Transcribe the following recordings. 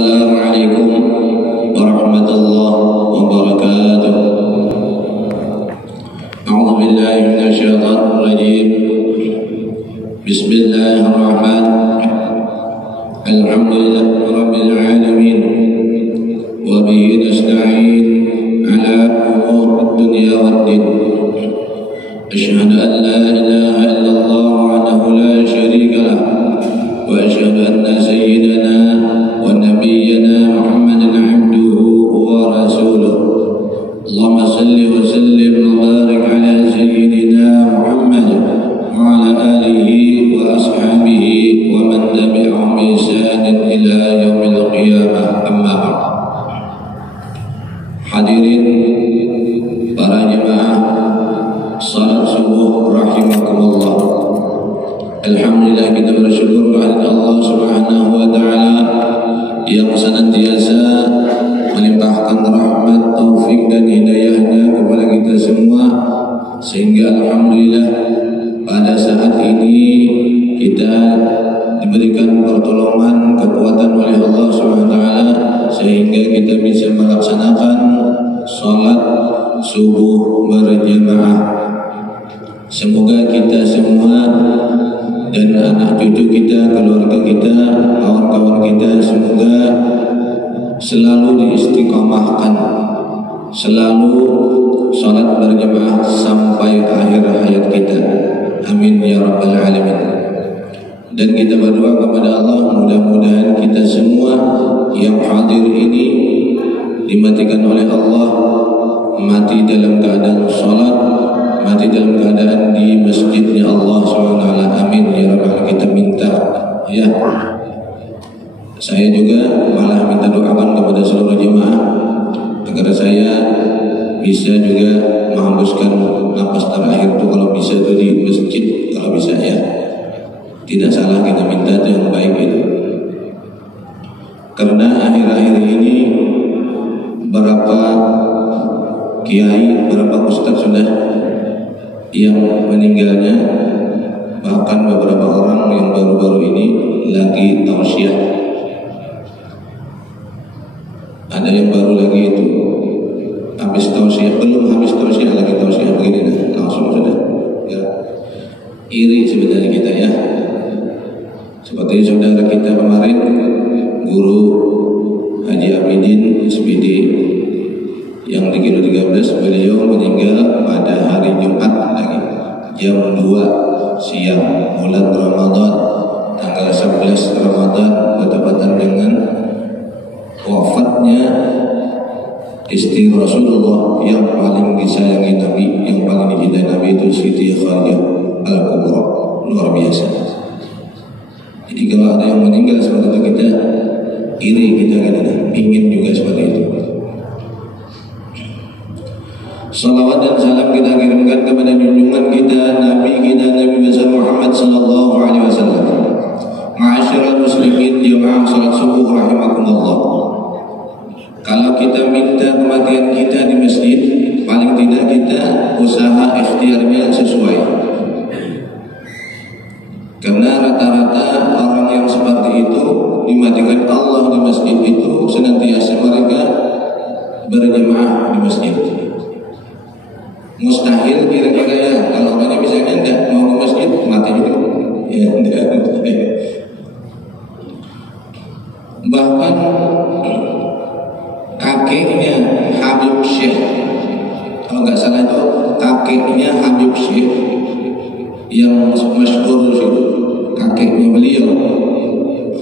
Assalamualaikum warahmatullahi wabarakatuh. A'udzu billahi minasyaitonir rajim. Bismillahirrahmanirrahim. Alhamdulillahi rabbil alamin. Wa bihi nasta'in ala umurid dunya waddin. Asyhadu an la ilaha illallah wahdahu la syarika lah. Wa asyhadu anna sayyidana wa nabiyyana Muhammadan abduhu wa rasuluh. Allahumma salli wa sallim wa barik ala sayyidina Muhammad wa ala alihi wa ashabihi wa man tabi'ahum bi ihsanin ila yaumil qiyamah. Amma ba'd. Hadirin para jemaah salat subuh rahimakumullah. Alhamdulillah, kita bersyukur kepada Allah Subhanahu wa taala yang senantiasa melimpahkan rahmat, taufik dan hidayahnya kepada kita semua, sehingga alhamdulillah pada saat ini kita diberikan pertolongan, kekuatan oleh Allah Subhanahu wa taala sehingga kita bisa melaksanakan salat subuh berjamaah. Semoga kita semua dan anak cucu kita, keluarga kita, kawan-kawan kita semoga selalu diistiqomahkan, selalu salat berjamaah sampai akhir hayat kita. Amin ya rabbal alamin. Dan kita berdoa kepada Allah, mudah-mudahan kita semua yang hadir ini dimatikan oleh Allah, mati dalam keadaan salat, mati dalam keadaan di masjidnya Allah SWT. Amin ya rabbal. Kita minta ya. Saya juga malah minta doakan kepada seluruh jemaah agar saya bisa juga menghembuskan napas terakhir itu, kalau bisa itu di masjid, kalau bisa ya. Tidak salah kita minta itu yang baik itu. Karena akhir-akhir ini berapa kiai, berapa ustaz sudah yang meninggalnya, bahkan beberapa orang yang baru-baru ini lagi tausiah. Ada yang baru lagi itu habis tausiah, belum habis tausiah lagi tausiah begini dah, langsung sudah ya. Iri sebenarnya kita ya. Seperti saudara kita kemarin, guru Haji Abidin SPD yang di Kilo 13, beliau meninggal pada hari Jumat lagi jam 2 siang bulan Ramadan, tanggal 11 Ramadan, bertepatan dengan wafatnya istri Rasulullah yang paling disayangi Nabi, yang paling dicintai Nabi, itu Siti Khadijah Al-Kubra. Luar biasa. Jadi kalau ada yang meninggal seperti itu, kita iri, kita ingin juga seperti itu. Salawat dan salam kita kirimkan kepada junjungan kita, Nabi kita, Nabi besar Muhammad sallallahu alaihi wasallam. Ma'asyiral muslimin jamaah salat subuh rahimakumullah. Kalau kita minta kematian kita di masjid, paling tidak kita usaha ikhtiarnya sesuai. Karena rata-rata orang yang seperti itu dimatikan Allah di masjid itu senantiasa mereka berjamaah di masjid. Mustahil kira-kira ya, kalau orangnya misalnya tidak mau ke masjid, mati itu ya, tidak. Bahkan kakeknya Habib Syekh, kalau nggak salah itu kakeknya Habib Syekh yang masyhur itu, kakeknya beliau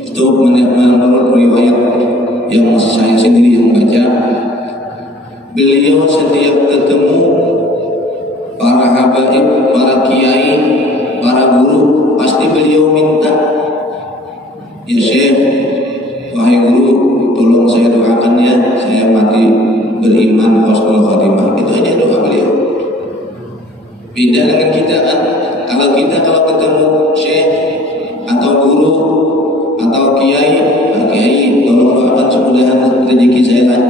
itu menurut riwayat yang saya sendiri yang baca, beliau setiap ketemu para habaib, para kiai, para guru, pasti beliau minta, ya Syekh, wahai guru, tolong saya doakan ya, saya mati beriman husnul khatimah. Itu aja doa beliau. Beda dengan kita kan, kalau ketemu Syekh atau guru atau kiai, kiai tolong doakan semudahan rezeki saya lah,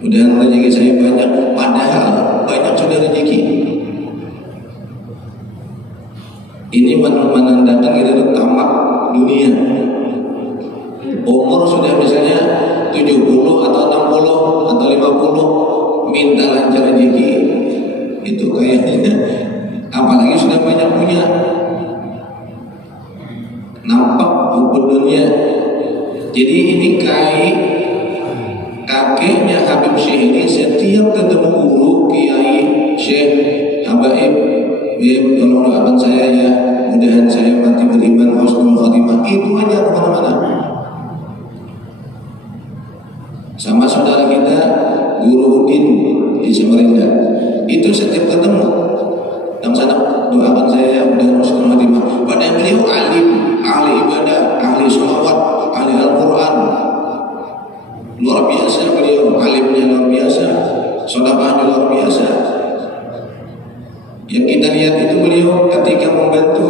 mudahan rezeki saya banyak, padahal banyak sudah rezeki. Ini menandakan itu tamak dunia. umur sudah misalnya 70 atau 60 atau 50, minta lancar rezeki itu kayaknya, apalagi sudah banyak punya, nampak dunia. Jadi ini kakeknya Habib Syekh ini setiap ketemu guru, kiai, syekh, habaib, tolong doakan saya ya, mudahan saya mati beriman, husnul khatimah, itu aja kemana-mana. Sama saudara kita Guru Udin di Samarinda, itu setiap ketemu yang sana doakan saya mudah husnul khatimah. Padahal beliau alim, ahli ibadah, ahli sholawat, ahli Al-Quran, luar biasa beliau, alimnya luar biasa, sedekahnya luar biasa. Yang kita lihat itu beliau ketika membantu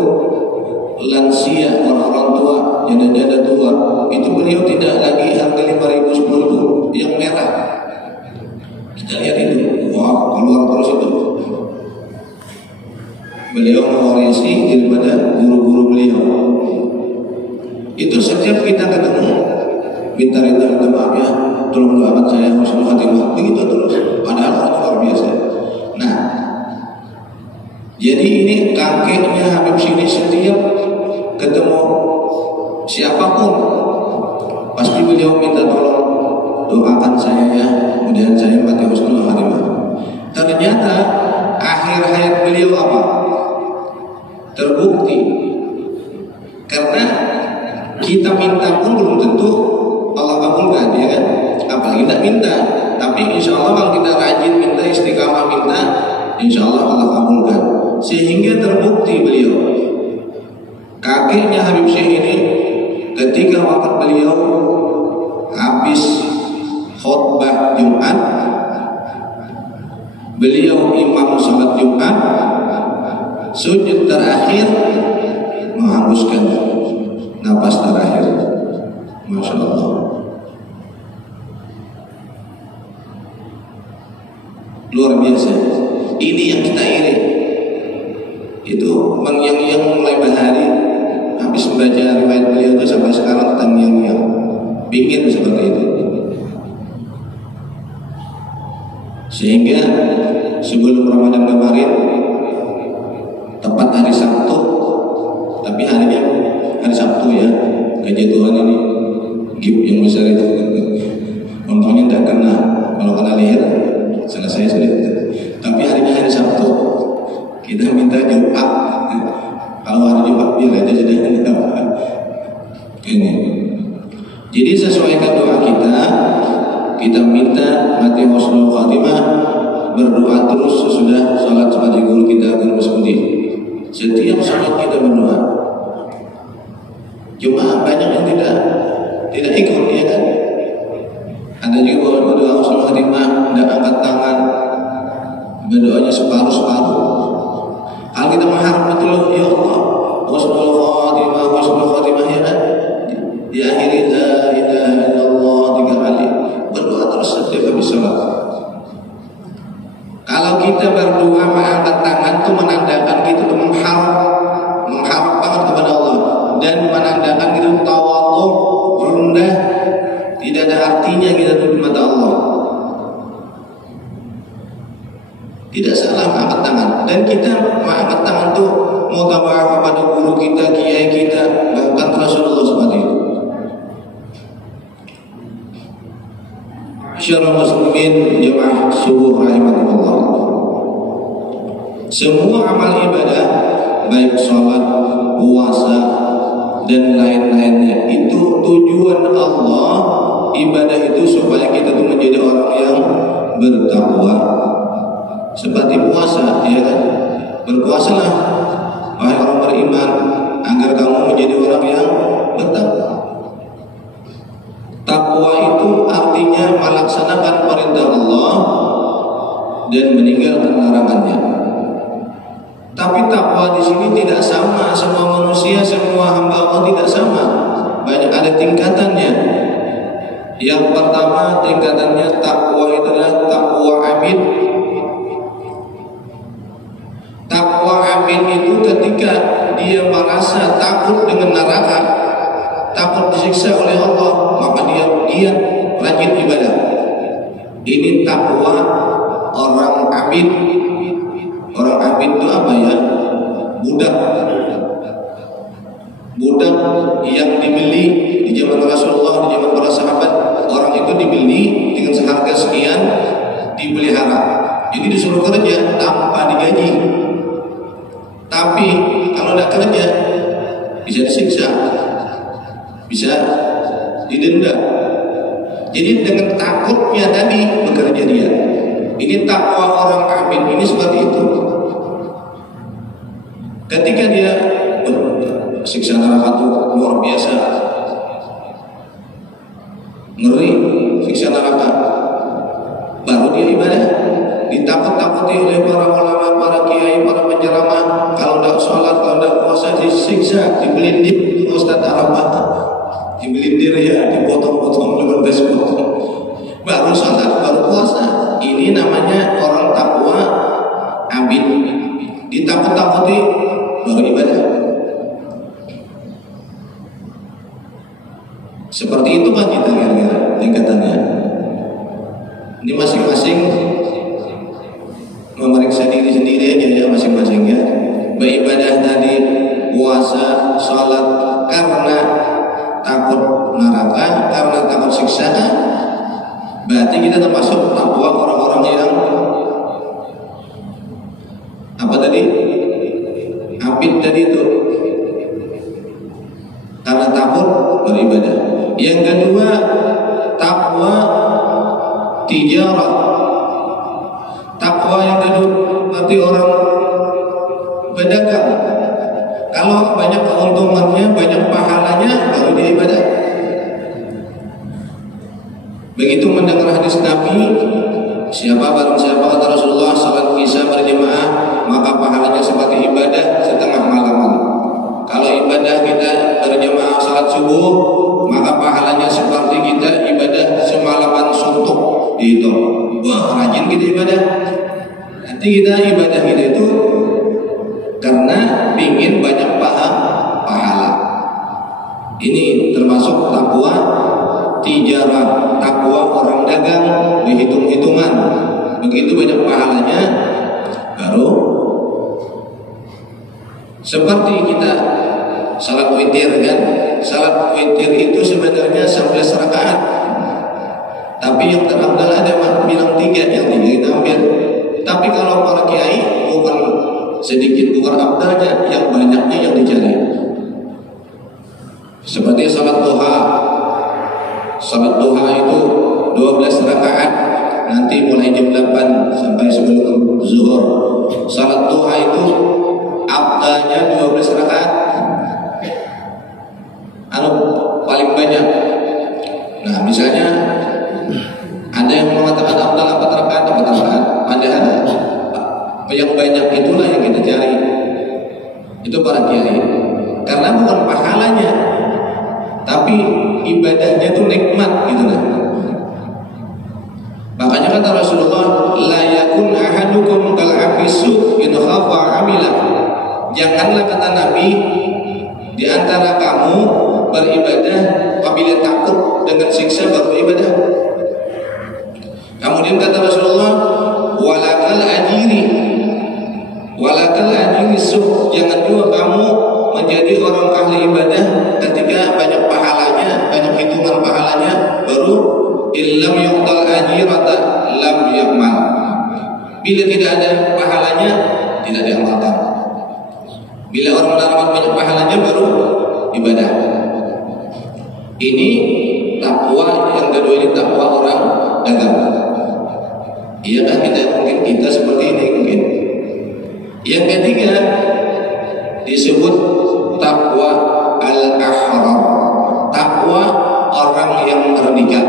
lansia, orang-orang tua, janda-janda tua, itu beliau tidak lagi harga 5.000, 10.000 yang merah. Kita lihat itu, wah keluar terus itu. Beliau mewarisi daripada guru-guru beliau. Itu setiap kita ketemu, minta maaf ya, tolong doakan saya husnul khatimah, begitu terus. Padahal orang luar biasa. Nah, jadi ini kakeknya Habib Syekh setiap ketemu siapapun pasti beliau minta tolong doakan saya ya, kemudian saya mati husnul khatimah. Ternyata akhir hayat beliau apa? Terbukti. Karena kita minta pun belum tentu Allah kabulkan, ya kan? Apalagi kita minta, tapi insya Allah kalau kita rajin minta, istiqamah minta, insya Allah Allah kabulkan. Sehingga terbukti beliau, kakeknya Habib Syekh ini, ketika wafat beliau habis khutbah Jumat, beliau imam salat Jumat, sujud terakhir menghembuskan napas terakhir. Masya Allah, luar biasa. Ini yang kita iri. Itu Bang Yang mulai bahari habis membaca riwayat beliau itu sampai sekarang tentang yang bikin seperti itu. Sehingga sebelum Ramadan kemarin, tepat hari Sabtu, tapi harinya hari Sabtu ya, kejatuhan ini gip yang besar itu, untungnya tidak kena. Kalau kena leher selesai sudah. Tapi harinya hari Sabtu, kita minta Jumat. Kalau hari Jumat biar aja sudah. Ini. Jadi sesuaikan doa kita minta mati husnul khatimah, berdoa terus sesudah salat seperti guru kita akan berseperti. Setiap salat kita berdoa. Cuma banyak yang tidak ikut, ya kan? Ada juga berdoa husnul khatimah, tidak angkat tangan, berdoanya separuh-separuh. Kalau kita mengharap betul, ya Allah, husnul khatimah ya kan? Diakhiri la ilaha illallah 3 kali. Berdoa terus setiap habis salat. Kalau kita berdoa mengangkat tangan itu menandakan kita itu mengharap banget kepada Allah, dan menandakan kita tawadhu, rendah, tidak ada artinya kita di mata Allah. Tidak salah mengangkat tangan, dan kita mengangkat tangan itu mutaba'ah kepada guru kita, kiai kita, bahkan Rasulullah seperti itu. Syarul muslimin jamaah subuh rahimakumullah. Semua amal ibadah, baik sholat, puasa, dan lain-lainnya, itu tujuan Allah ibadah itu supaya kita tuh menjadi orang yang bertakwa. Seperti puasa, ya kan? Berpuasalah wahai orang beriman agar kamu menjadi orang yang bertakwa. Takwa itu artinya melaksanakan perintah Allah dan meninggalkan larangannya. Tapi takwa di sini tidak sama, semua manusia, semua hamba Allah tidak sama. Banyak ada tingkatannya. Yang pertama tingkatannya takwa itu adalah takwa amin. Takwa amin itu ketika dia merasa takut dengan neraka, takut disiksa oleh Allah, maka dia giat rajin ibadah. Ini takwa orang abid. Orang abid itu apa ya? Budak. Budak yang dibeli di zaman Rasulullah, di zaman para sahabat, orang itu dibeli dengan seharga sekian, dipelihara. Jadi disuruh kerja tanpa digaji. Tapi kalau tidak kerja bisa disiksa, bisa didenda. Jadi dengan takutnya tadi bekerja dia. Ini takwa orang abid ini seperti itu. Ketika dia siksa neraka itu luar biasa, ngeri siksa neraka, baru dia ibadah. Ditakut-takuti oleh para ulama, para kiai, para penceramah. Kalau tidak sholat, kalau tidak puasa disiksa, dibelindir. Ustaz Arafah dibelindir ya, dipotong-potong, dibertes potong. Baru sholat, baru puasa. Ini namanya orang takwa abid. Ditakut-takuti baru ibadah. Seperti itu kan kita kira-kira tingkatannya. Ini masing-masing memeriksa diri sendiri aja ya, masing-masing ya. Beribadah tadi, puasa, sholat karena takut neraka, karena takut siksaan, berarti kita termasuk takwa orang-orang yang apa tadi? Abid tadi itu, karena takut beribadah. Yang kedua, takwa tijarah. Takwa yang kedua berarti orang berdagang. Kalau banyak keuntungannya, banyak pahalanya, baru dia ibadah. Begitu mendengar hadis Nabi, barang siapa kata Rasulullah salat isya berjamaah, maka pahalanya seperti ibadah setengah malam. Kalau ibadah kita berjamaah salat subuh, maka pahalanya seperti kita ibadah semalaman suntuk. Dihitung, wah rajin kita ibadah. Nanti kita ibadah kita itu karena ingin banyak pahala. Ini termasuk takwa tijarah, takwa orang dagang, berhitung-hitungan. Begitu banyak pahalanya, baru seperti kita salat witir kan. Salat witir itu sebenarnya 11 rakaat. Tapi yang terabdal ada bilang 3, yang 3 kita ambil. Tapi kalau para kiai bukan sedikit, bukan abdalnya, yang banyaknya yang dicari. Seperti salat duha. Salat duha itu 12 rakaat, nanti mulai jam 8 sampai sebelum zuhur. Salat duha itu abdalnya 12 rakaat. Paling banyak. Nah, misalnya ada yang mengatakan abdal 4 rakaat, padahal yang banyak itulah yang kita cari. Itu para kiai. Karena bukan pahalanya, tapi ibadahnya itu nikmat gitu lah. Makanya kata Rasulullah, la yakun ahadukum kal afisu in khafa amila. Janganlah kata Nabi di antara kamu beribadah apabila takut dengan siksa baru ibadah. Kemudian kata Rasulullah, walakal ajiri suh. Jangan juga kamu menjadi orang ahli ibadah ketika banyak pahalanya, banyak hitungan pahalanya, baru illam yuqtal ajirata lam yakmal. Bila tidak ada pahalanya, tidak diamalkan. Bila orang mendapat banyak pahalanya, baru ibadah. Ini takwa yang kedua, ini takwa orang dagang. Iya kan, kita seperti ini mungkin. Yang ketiga disebut takwa al-ahram, takwa orang yang merdeka.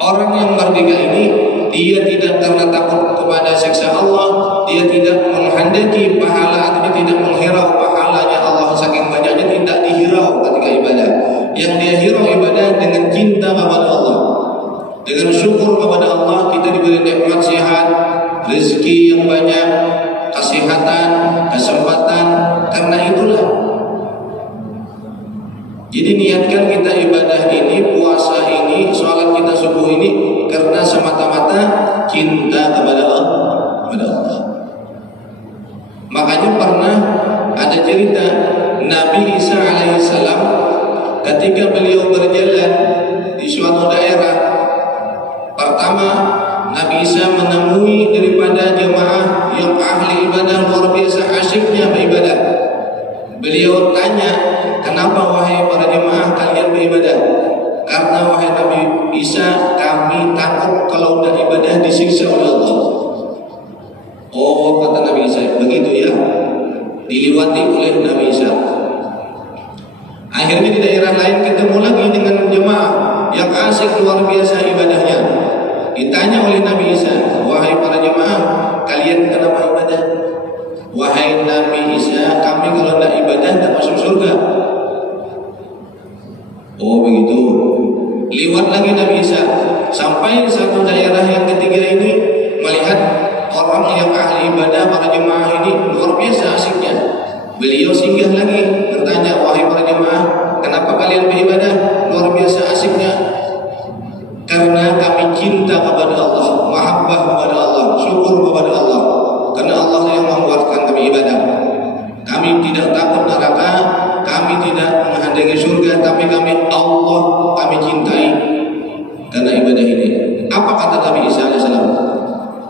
Orang yang merdeka ini dia tidak karena takut kepada siksa Allah, dia tidak menghendaki pahala atau dia tidak menghirau pahalanya Allah saking banyaknya, tidak dihirau ketika ibadah. Yang dia hirau ibadah dengan cinta kepada Allah, dengan syukur kepada Allah. Kita diberi nikmat sehat, rezeki yang banyak, kesehatan, kesempatan. Karena itulah, jadi niatkan kita Isa, kami takut kalau udah ibadah disiksa oleh Allah. Oh, kata Nabi Isa, begitu ya, diliwati oleh Nabi Isa. Akhirnya di daerah lain ketemu lagi dengan jemaah yang asik luar biasa ibadahnya. Ditanya oleh Nabi Isa, wahai para jemaah, kalian kenapa ibadah? Wahai Nabi Isa, kami kalau tidak ibadah tidak masuk surga. Oh begitu. Liwat lagi Nabi Isa, sampai satu daerah yang ketiga ini melihat orang yang ahli ibadah, para jemaah ini luar biasa asiknya. Beliau singgah lagi bertanya, wahai para jemaah, kenapa kalian beribadah? Luar biasa asiknya. Karena kami cinta kepada Allah, mahabbah kepada Allah, syukur kepada Allah. Karena Allah yang menguatkan kami ibadah. Kami tidak takut neraka, kami tidak menghendaki surga, tapi kami Allah kami cintai karena ibadah ini. Apa kata Nabi Isa alaihissalam?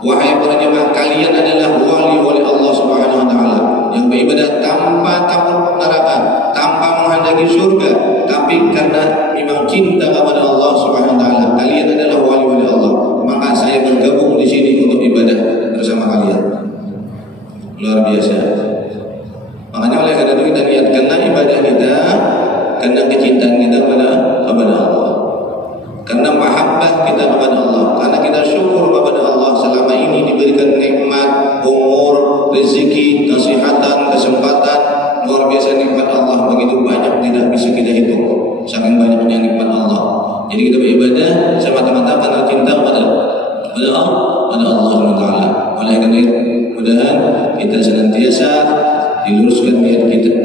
Wahai para jemaah, kalian adalah wali-wali Allah Subhanahu wa taala yang beribadah tanpa takut neraka, tanpa menghendaki surga, tapi karena memang cinta kepada Allah Subhanahu wa taala. Kalian adalah wali-wali Allah. Maka saya bergabung di sini untuk ibadah bersama kalian. Luar biasa. Makanya oleh karena itu kita lihat, karena ibadah kita, karena kecintaan kita kepada Allah, karena mahabbah kita kepada Allah, karena kita syukur kepada Allah selama ini diberikan nikmat, umur, rezeki, kesehatan, kesempatan, luar biasa nikmat Allah begitu banyak tidak bisa kita hitung, saking banyaknya nikmat Allah. Jadi kita beribadah semata-mata karena cinta kepada Allah SWT. Oleh karena itu mudah-mudahan kita senantiasa diluruskan niat kita